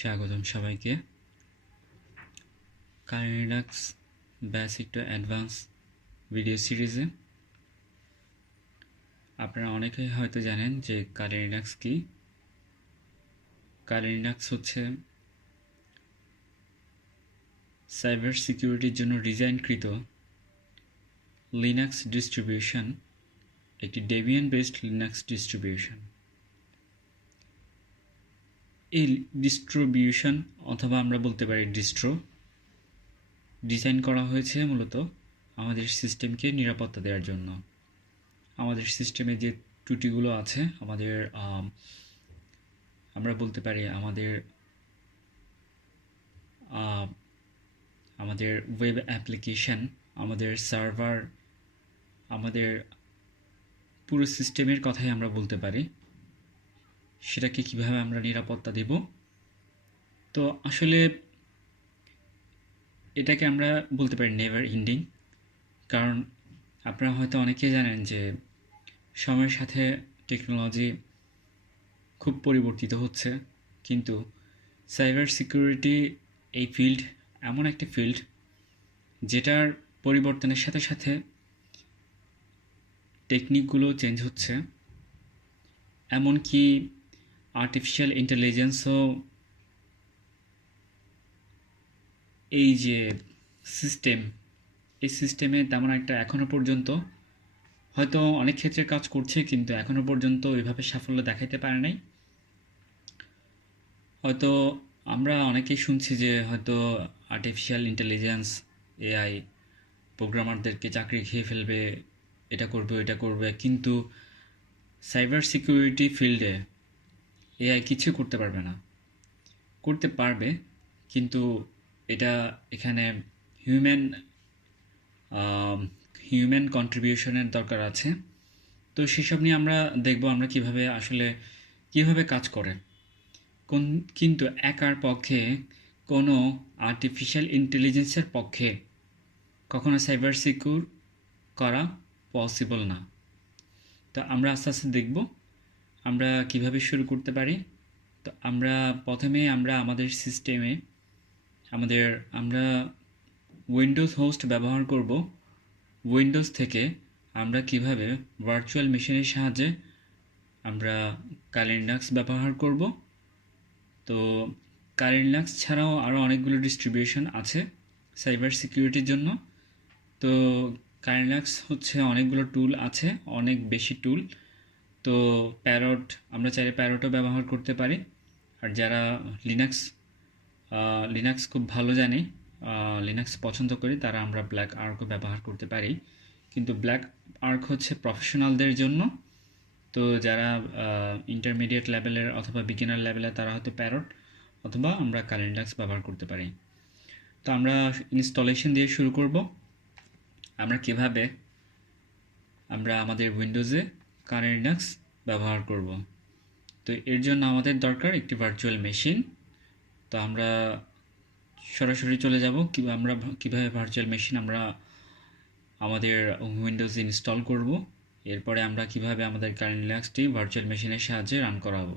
স্বাগতম সবাইকে কালি Linux basic to advance video সিরিজে। আপনারা অনেকেই হয়তো জানেন যে কালি লিনাক্স কি। কালি লিনাক্স হচ্ছে সাইবার সিকিউরিটির জন্য ডিজাইনকৃত লিনাক্স ডিস্ট্রিবিউশন, একটি ডেবিয়ান বেসড লিনাক্স ডিস্ট্রিবিউশন। এই ডিস্ট্রিবিউশন অথবা আমরা বলতে পারি ডিস্ট্রো ডিজাইন করা হয়েছে মূলত আমাদের সিস্টেমকে নিরাপত্তা দেওয়ার জন্য। আমাদের সিস্টেমে যে ত্রুটিগুলো আছে আমরা বলতে পারি আমাদের ওয়েব অ্যাপ্লিকেশন, আমাদের সার্ভার, আমাদের পুরো সিস্টেমের কথাই আমরা বলতে পারি। সেটাকে কিভাবে আমরা নিরাপত্তা দেব? তো আসলে এটাকে আমরা বলতে পারি নেভার এন্ডিং। কারণ আপনারা হয়তো অনেকেই জানেন যে সময়ের সাথে টেকনোলজি খুব পরিবর্তিত হচ্ছে, কিন্তু সাইবার সিকিউরিটি এই ফিল্ড এমন একটা ফিল্ড যেটার পরিবর্তনের সাথে সাথে টেকনিকগুলো চেঞ্জ হচ্ছে। এমনকি আর্টিফিশিয়াল ইন্টেলিজেন্সও এই যে এই সিস্টেমে তেমন একটা এখনও পর্যন্ত হয়তো অনেক ক্ষেত্রে কাজ করছে, কিন্তু এখনও পর্যন্ত ওইভাবে সাফল্য দেখাইতে পারে নাই। হয়তো আমরা অনেকেই শুনছি যে হয়তো আর্টিফিশিয়াল ইন্টেলিজেন্স, এআই প্রোগ্রামারদেরকে চাকরি খেয়ে ফেলবে, এটা করবে ওইটা করবে, কিন্তু সাইবার সিকিউরিটি ফিল্ডে এআই কিছু করতে পারবে না। করতে পারবে, কিন্তু এখানে হিউম্যান কন্ট্রিবিউশনের দরকার আছে। তো সেসব নিয়ে আমরা দেখব আমরা কিভাবে কাজ করে। কিন্তু একার পক্ষে কোনো আর্টিফিশিয়াল ইন্টেলিজেন্সের পক্ষে কখনো সাইবার সিকিউর করা পসিবল না। তো আমরা আস্তে আস্তে দেখব আমরা কিভাবে শুরু করতে পারি। তো প্রথমে আমাদের সিস্টেমে আমরা উইন্ডোজ হোস্ট ব্যবহার করব। উইন্ডোজ থেকে আমরা কিভাবে ভার্চুয়াল মেশিনের সাহায্যে আমরা কালি লিনাক্স ব্যবহার করব। তো কালি লিনাক্স ছাড়াও আরও অনেকগুলো ডিস্ট্রিবিউশন আছে সাইবার সিকিউরিটির জন্য। তো কালি লিনাক্স হচ্ছে অনেকগুলো টুল আছে, অনেক বেশি টুল। তো প্যারট, আমরা চাইলে প্যারটও ব্যবহার করতে পারি। আর যারা লিনাক্স খুব ভালো জানে, লিনাক্স পছন্দ করি, তারা আমরা ব্ল্যাক আর্কও ব্যবহার করতে পারি। কিন্তু ব্ল্যাক আর্ক হচ্ছে প্রফেশনালদের জন্য। তো যারা ইন্টারমিডিয়েট লেভেলের অথবা বিগিনার লেভেলের, তারা হয়তো প্যারট অথবা আমরা কালি লিনাক্স ব্যবহার করতে পারি। তো আমরা ইনস্টলেশন দিয়ে শুরু করব। কিভাবে আমরা আমাদের উইন্ডোজে কালি লিনাক্স ব্যবহার করব। তো এর জন্য আমাদের দরকার একটি ভার্চুয়াল মেশিন। তো আমরা সরাসরি চলে যাব কিভাবে ভার্চুয়াল মেশিন আমরা আমাদের উইন্ডোজে ইনস্টল করব। এরপরে আমরা কিভাবে আমাদের কালি লিনাক্সটি ভার্চুয়াল মেশিনের সাহায্যে রান করাবো।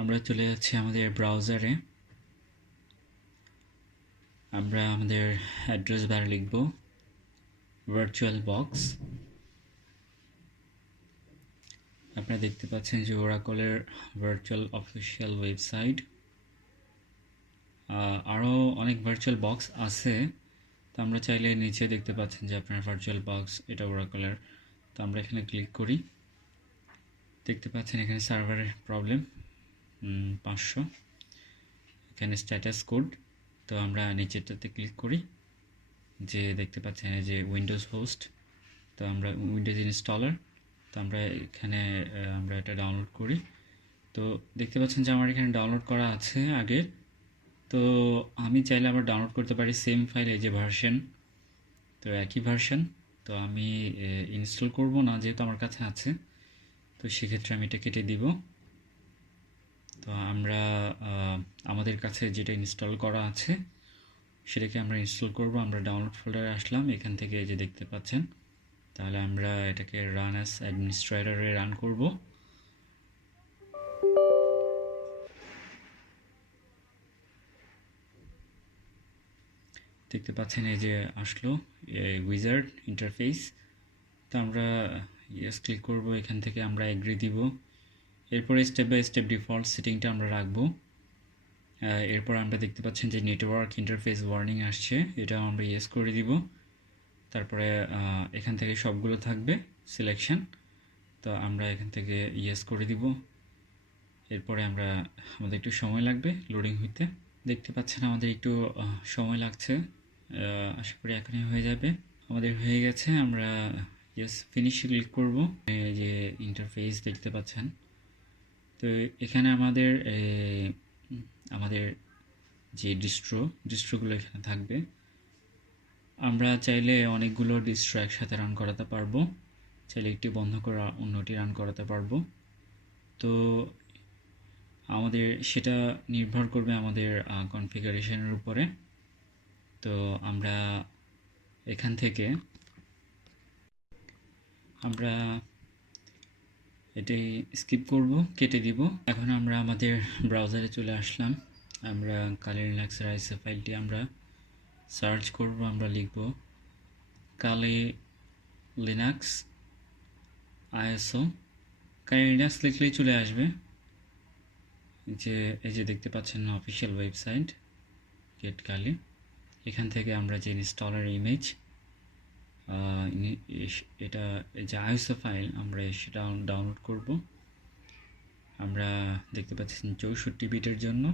আমরা চলে যাচ্ছি আমাদের ব্রাউজারে। আমরা আমাদের অ্যাড্রেস বার লিখব ভার্চুয়াল বক্স। আপনারা দেখতে পাচ্ছেন যে ওরাকলের ভার্চুয়াল অফিসিয়াল ওয়েবসাইট। আরও অনেক ভার্চুয়াল বক্স আছে। তো আমরা চাইলে নিচে দেখতে পাচ্ছেন যে আপনার ভার্চুয়াল বক্স, এটা ওরাকলের। তো আমরা এখানে ক্লিক করি, দেখতে পাচ্ছেন এখানে সার্ভারের প্রবলেম 500, এখানে স্ট্যাটাস কোড। তো আমরা নিচেরটাতে ক্লিক করি, যে দেখতে পাচ্ছেন যে উইন্ডোজ হোস্ট। তো আমরা উইন্ডোজ ইনস্টলার, তো আমরা এটা ডাউনলোড করি। তো দেখতে পাচ্ছেন যে আমার এখানে ডাউনলোড করা আছে আগে। তো আমি চাইলে আবার ডাউনলোড করতে পারি সেম ফাইলে, যে ভার্সন, তো একই ভার্সন। তো আমি ইনস্টল করব না, যেহেতু আমার কাছে আছে। তো সেক্ষেত্রে আমি এটা কেটে দিব। তো আমাদের কাছে যেটা ইনস্টল করা আছে সেটাকে আমরা ইনস্টল করব। আমরা ডাউনলোড ফোল্ডারে আসলাম, এখান থেকে যে দেখতে পাচ্ছেন। তাহলে আমরা এটাকে রান অ্যাজ অ্যাডমিনিস্ট্রেটরে রান করব। দেখতে পাচ্ছেন এই যে আসলো উইজার্ড ইন্টারফেস। তো আমরা ইয়েস ক্লিক করব, এখান থেকে আমরা এগ্রি দিব। এরপরে স্টেপ বাই স্টেপ ডিফল্ট সেটিংটা আমরা রাখবো। এরপর আমরা দেখতে পাচ্ছেন যে নেটওয়ার্ক ইন্টারফেস ওয়ার্নিং আসছে, এটা আমরা ইয়েস করে দিব। তারপরে এখান থেকে সবগুলো থাকবে সিলেকশন, তো আমরা এখান থেকে ইয়েস করে দিব। এরপরে আমাদের একটু সময় লাগবে লোডিং হইতে। দেখতে পাচ্ছেন আমাদের একটু সময় লাগছে, আশা করি এখনই হয়ে যাবে। আমাদের হয়ে গেছে, আমরা ইয়েস ফিনিশে ক্লিক করব। এই যে ইন্টারফেস দেখতে পাচ্ছেন, তো এখানে আমাদের যে ডিস্ট্রোগুলো এখানে থাকবে। আমরা চাইলে অনেকগুলো ডিস্ট্রো একসাথে রান করাতে পারবো, চাইলে একটি বন্ধ করা অন্যটি রান করাতে পারবো। তো আমাদের সেটা নির্ভর করবে আমাদের কনফিগারেশনের উপরে। তো আমরা এখান থেকে আমরা এটাই স্কিপ করব, কেটে দিব। এখন আমরা আমাদের ব্রাউজারে চলে আসলাম। আমরা কালি লিনাক্সের আইএসও ফাইলটি আমরা সার্চ করব, আমরা লিখব Kali Linux ISO. Kali Linux লিখলেই চলে আসবে। এই যে দেখতে পাচ্ছেন অফিসিয়াল ওয়েবসাইট গেট কালি। এখান থেকে আমরা যে ইনস্টলার ইমেজ, এটা যে আইএসও ফাইল আমরা সেটা ডাউনলোড করব। আমরা দেখতে পাচ্ছেন 64 বিটের জন্য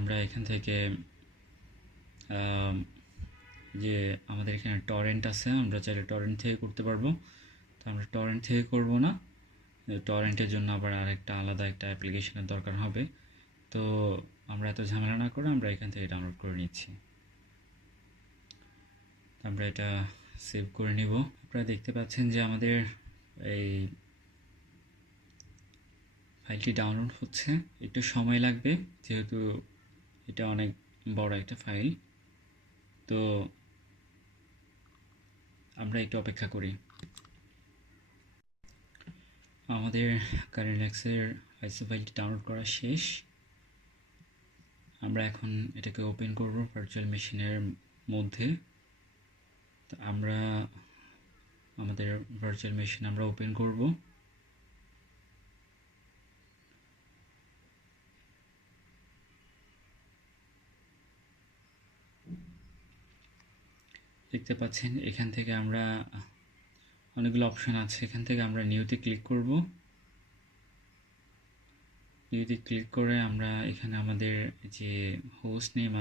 আমরা এখান থেকে যে আমাদের এখানে টরেন্ট আছে, আমরা চাইলে টরেন্ট থেকে করতে পারবো। তো আমরা টরেন্ট থেকে করব না, টরেন্টের জন্য আবার আরেকটা আলাদা একটা অ্যাপ্লিকেশনের দরকার হবে। তো আমরা এত ঝামেলা না করে আমরা এখান থেকে ডাউনলোড করে নিচ্ছি। আমরা এটা সেভ করে নিব। আপনারা দেখতে পাচ্ছেন যে আমাদের এই ফাইলটি ডাউনলোড হচ্ছে, একটু সময় লাগবে যেহেতু এটা অনেক বড় একটা ফাইল। তো আমরা একটু অপেক্ষা করি। আমাদের কালি লিনাক্সের আইএসও ফাইলটি ডাউনলোড করা শেষ। আমরা এখন এটাকে ওপেন করব ভার্চুয়াল মেশিনের মধ্যে। তো আমরা আমাদের ভার্চুয়াল মেশিন আমরা ওপেন করব। দেখতে পাচ্ছেন এখান থেকে আমরা অনেকগুলো অপশন আছে, এখান থেকে আমরা নিউতে ক্লিক করব। নিউতে ক্লিক করে আমরা এখানে আমাদের যে হোস্ট নেম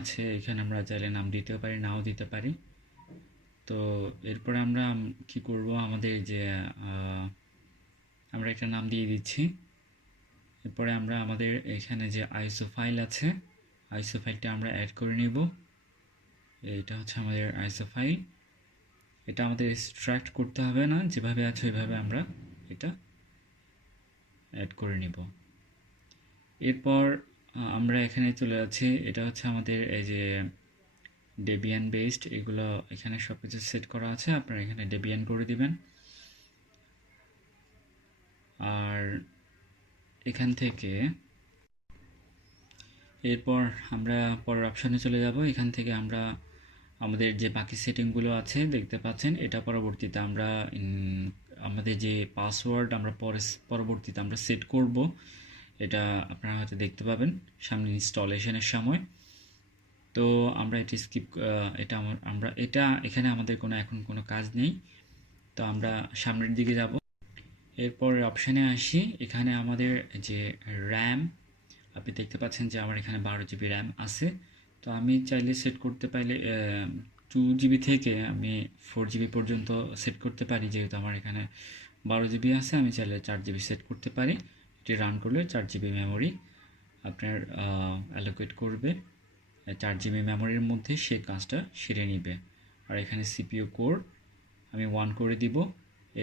আছে এখানে আমরা চাইলে নাম দিতেও পারি, নাও দিতে পারি। তো এরপরে আমরা কি করব, আমাদের যে আমরা একটা নাম দিয়ে দিচ্ছি। এরপরে আমরা আমাদের এখানে যে আইএসও ফাইল আছে, আইএসও ফাইলটা আমরা অ্যাড করে নিব। এটা হচ্ছে আমাদের আইএসও ফাইল। এটা আমাদের এক্সট্রাক্ট করতে হবে না, যেভাবে আছে ওইভাবে আমরা এটা অ্যাড করে নিব। এরপর আমরা এখানে চলে যাচ্ছি, এটা হচ্ছে আমাদের এই যে ডেবিয়ান বেসড, এগুলো এখানে সব কিছু সেট করা আছে, আপনারা এখানে ডেবিয়ান করে দিবেন। আর এখান থেকে এরপর আমরা পরের অপশানে চলে যাব। এখান থেকে আমরা আমাদের যে বাকি সেটিংগুলো আছে দেখতে পাচ্ছেন, এটা পরবর্তীতে আমরা আমাদের যে পাসওয়ার্ড আমরা পরবর্তীতে আমরা সেট করব, এটা আপনারা হয়তো দেখতে পাবেন সামনে ইনস্টলেশনের সময়। তো আমরা এটি স্কিপ, আমরা এখানে আমাদের এখন কোনো কাজ নেই। তো আমরা সামনের দিকে যাব। এরপর অপশানে আসি, এখানে আমাদের যে র্যাম, আপনি দেখতে পাচ্ছেন যে আমার এখানে 12 জিবি র্যাম আছে। তো আমি চাইলে সেট করতে পারলে 2 জিবি থেকে আমি 4 জিবি পর্যন্ত সেট করতে পারি। যেহেতু আমার এখানে 12 জিবি আছে, আমি চাইলে 4 জিবি সেট করতে পারি। এটি রান করলে 4 জিবি মেমোরি আপনার অ্যালোকেট করবে। 4 জিবি মেমোরির মধ্যে সে কাজটা সেরে নিবে। আর এখানে সিপিইউ কোর আমি 1 করে দিব।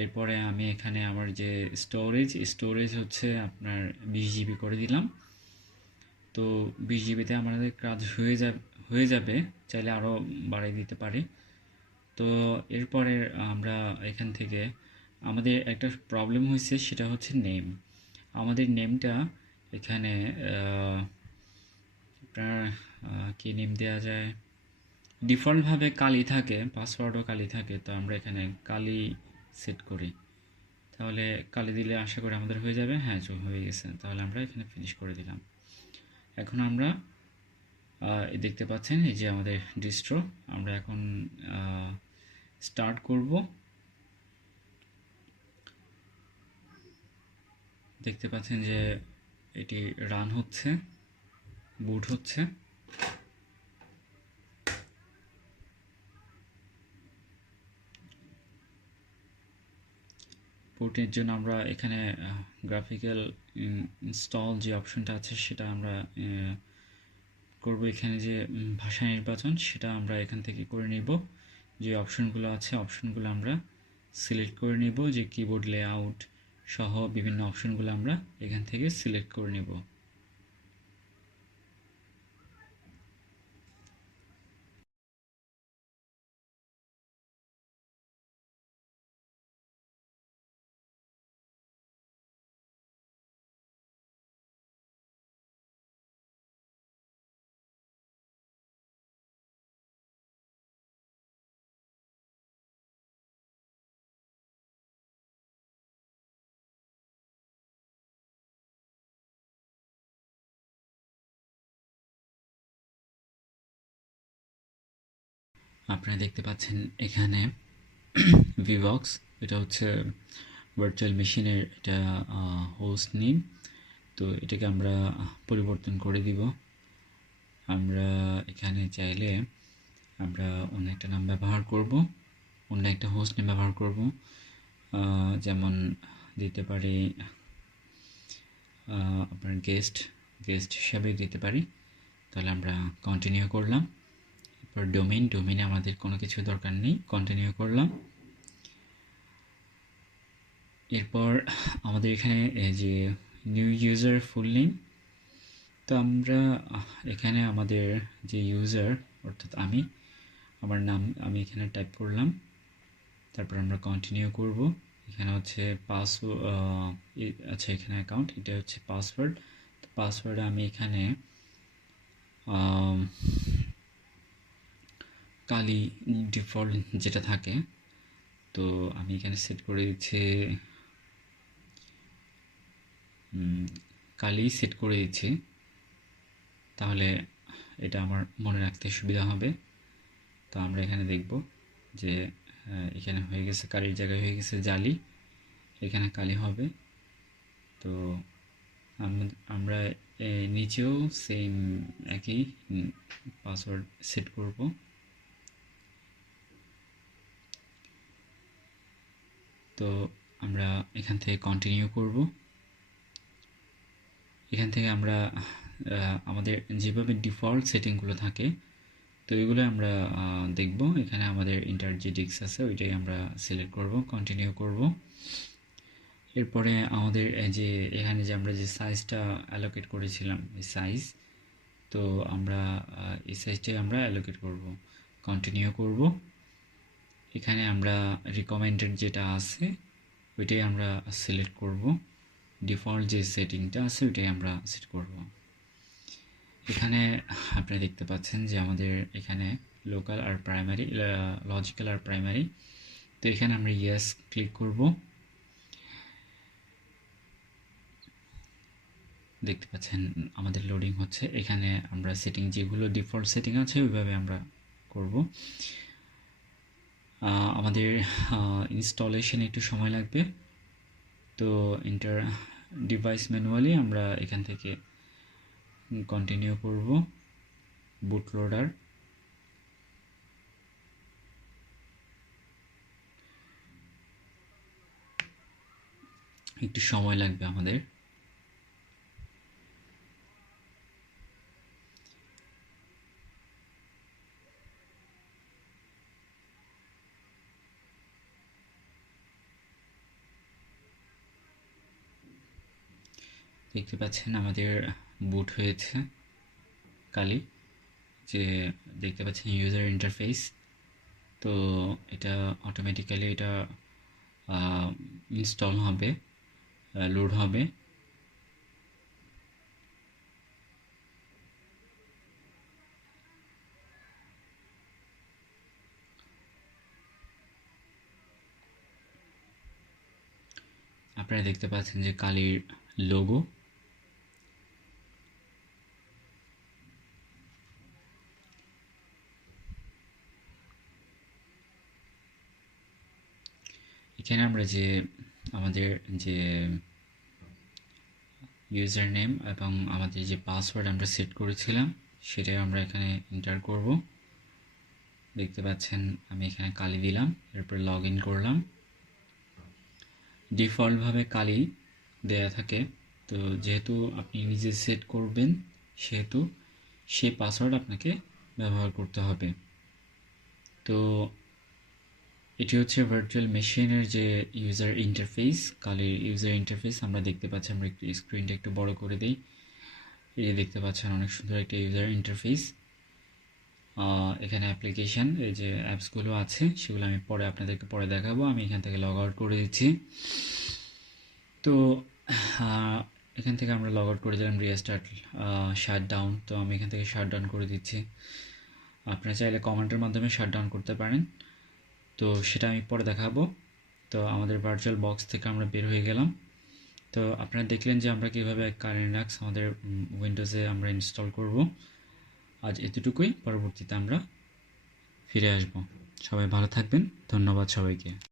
এরপরে আমি এখানে আমার যে স্টোরেজ হচ্ছে আপনার 20 জিবি করে দিলাম। তো 20 জিবিতে আমাদের কাজ হয়ে যাবে, চাইলে আরও বাড়িয়ে দিতে পারি। তো এরপরে আমরা এখান থেকে আমাদের একটা প্রবলেম হয়েছে, সেটা হচ্ছে নেম। আমাদের নেমটা এখানে আপনার কি নেম দেওয়া যায়, ডিফল্টভাবে কালি থাকে, পাসওয়ার্ডও কালি থাকে, তো আমরা এখানে কালি সেট করি। তাহলে কালি দিলে আশা করি আমাদের হয়ে যাবে। হ্যাঁ, হয়ে গেছে। তাহলে আমরা এখানে ফিনিশ করে দিলাম। এখন আমরা দেখতে পাচ্ছেন এই যে আমাদের ডিস্ট্রো। আমরা এখন স্টার্ট করব। দেখতে পাচ্ছেন যে এটি রান হচ্ছে, বুট হচ্ছে। পোর্টের জন্য আমরা এখানে গ্রাফিক্যাল ইনস্টল যে অপশনটা আছে সেটা আমরা করব। এখানে যে ভাষা নির্বাচন সেটা আমরা এখান থেকে করে নিব। যে অপশনগুলো আছে অপশনগুলো আমরা সিলেক্ট করে নিব। যে কিবোর্ড লেআউট সহ বিভিন্ন অপশনগুলো আমরা এখান থেকে সিলেক্ট করে নিব। আপনারা দেখতে পাচ্ছেন এখানে ভিভক্স, এটা হচ্ছে ভার্চুয়াল মেশিনের এটা হোস্ট নেম। তো এটাকে আমরা পরিবর্তন করে দিব। আমরা এখানে চাইলে আমরা অন্য একটা নাম ব্যবহার করব, অন্য একটা হোস্ট নেম ব্যবহার করব। যেমন দিতে পারি আপনার গেস্ট হিসাবে দিতে পারি। তাহলে আমরা কন্টিনিউ করলাম। এরপর ডোমেইনে আমাদের কোনো কিছু দরকার নেই, কন্টিনিউ করলাম। এরপর আমাদের এখানে যে নিউ ইউজার ফুল নেম, তো আমরা এখানে আমাদের যে ইউজার অর্থাৎ আমার নাম আমি এখানে টাইপ করলাম। তারপর আমরা কন্টিনিউ করব। এখানে হচ্ছে আচ্ছা এখানে অ্যাকাউন্ট, এটা হচ্ছে পাসওয়ার্ড। তো পাসওয়ার্ডে আমি এখানে কালি ডিফল্ট যেটা থাকে, তো আমি এখানে সেট করে দিচ্ছি কালি সেট করে দিচ্ছি। তাহলে এটা আমার মনে রাখতে সুবিধা হবে। তো আমরা এখানে দেখব যে এখানে হয়ে গেছে, কালির জায়গায় হয়ে গেছে জালি, এখানে কালি হবে। তো আমরা নিচেও সেম একই পাসওয়ার্ড সেট করব। তো আমরা এখান থেকে কন্টিনিউ করব। এখান থেকে আমরা আমাদের যেভাবে ডিফল্ট সেটিংগুলো থাকে তো এগুলো আমরা দেখব। এখানে আমাদের ইন্টারজেটিক্স আছে, ওইটাই আমরা সিলেক্ট করব, কন্টিনিউ করব। এরপরে আমাদের যে এখানে যে আমরা যে সাইজটা অ্যালোকেট করেছিলাম এই সাইজ, তো আমরা এই সাইজটাই আমরা অ্যালোকেট করব, কন্টিনিউ করব। এখানে আমরা রিকমেন্ডেড যেটা আছে ওইটাই আমরা সিলেক্ট করব, ডিফল্ট যে সেটিংটা আছে ওইটাই আমরা সেট করব। এখানে আপনারা দেখতে পাচ্ছেন যে আমাদের এখানে লোকাল আর প্রাইমারি, লজিক্যাল আর প্রাইমারি। তো এখানে আমরা ইয়েস ক্লিক করব। দেখতে পাচ্ছেন আমাদের লোডিং হচ্ছে। এখানে আমরা সেটিং যেগুলো ডিফল্ট সেটিং আছে ওইভাবে আমরা করব। আমাদের ইনস্টলেশন একটু সময় লাগবে। তো ইন্টার ডিভাইস ম্যানুয়ালি আমরা এখান থেকে কন্টিনিউ করব। বুট লোডার, একটু সময় লাগবে আমাদের। দেখতে পাচ্ছেন আমাদের বুট হয়েছে কালি, যে দেখতে পাচ্ছেন ইউজার ইন্টারফেস। তো এটা অটোমেটিক্যালি এটা ইনস্টল হবে, লোড হবে। আপনারা দেখতে পাচ্ছেন যে কালির লোগো। এখানে আমরা যে আমাদের যে ইউজার নেম এবং আমাদের যে পাসওয়ার্ড আমরা সেট করেছিলাম সেটাই আমরা এখানে এন্টার করব। দেখতে পাচ্ছেন আমি এখানে কালি দিলাম, এরপর লগ ইন করলাম। ডিফল্টভাবে কালি দেয়া থাকে, তো যেহেতু আপনি নিজে সেট করবেন সেহেতু সেই পাসওয়ার্ড আপনাকে ব্যবহার করতে হবে। তো এটি হচ্ছে ভার্চুয়াল মেশিনের যে ইউজার ইন্টারফেস, কালির ইউজার ইন্টারফেস আমরা দেখতে পাচ্ছি। আমরা একটু স্ক্রিনটা একটু বড় করে দিই। এই যে দেখতে পাচ্ছেন অনেক সুন্দর একটা ইউজার ইন্টারফেস। এখানে অ্যাপ্লিকেশান, এই যে অ্যাপসগুলো আছে সেগুলো আমি আপনাদেরকে পরে দেখাবো। আমি এখান থেকে লগ আউট করে দিচ্ছি। তো এখান থেকে আমরা লগ আউট করে দিলাম, রিস্টার্ট শাট ডাউন। তো আমি এখান থেকে শাট ডাউন করে দিচ্ছি। আপনারা চাইলে কমান্ডের মাধ্যমে শাট ডাউন করতে পারেন, তো সেটা আমি পরে দেখাবো। তো আমাদের ভার্চুয়াল বক্স থেকে আমরা বের হয়ে গেলাম। তো আপনারা দেখলেন যে আমরা কীভাবে কাইনেক্স আমাদের উইন্ডোজে আমরা ইনস্টল করব। আজ এতটুকুই, পরবর্তীতে আমরা ফিরে আসব। সবাই ভালো থাকবেন, ধন্যবাদ সবাইকে।